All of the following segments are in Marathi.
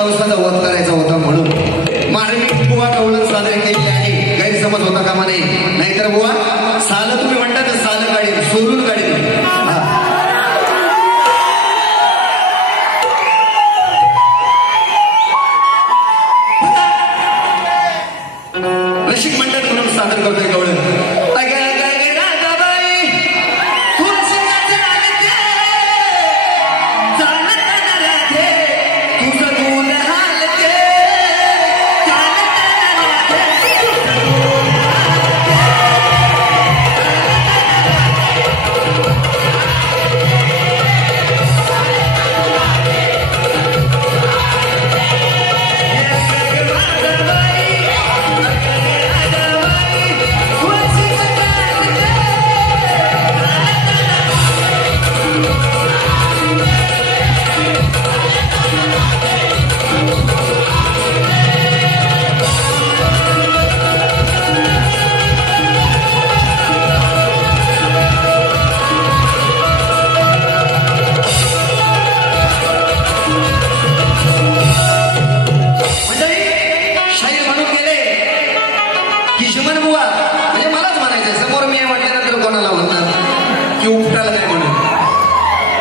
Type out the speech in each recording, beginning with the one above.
गावसाचा वध करायचा होता म्हणून मार्मिक बुवा गवळण सादर केली आहे. गैरसमज होता कामा नये. नाहीतर बुवा साल तुम्ही म्हणता तर साल काढेल, सोडून काढेल. रसिक मंडळ म्हणून सादर करतोय गवळण.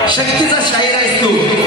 शक्तीचा शाहीर आहेस तू.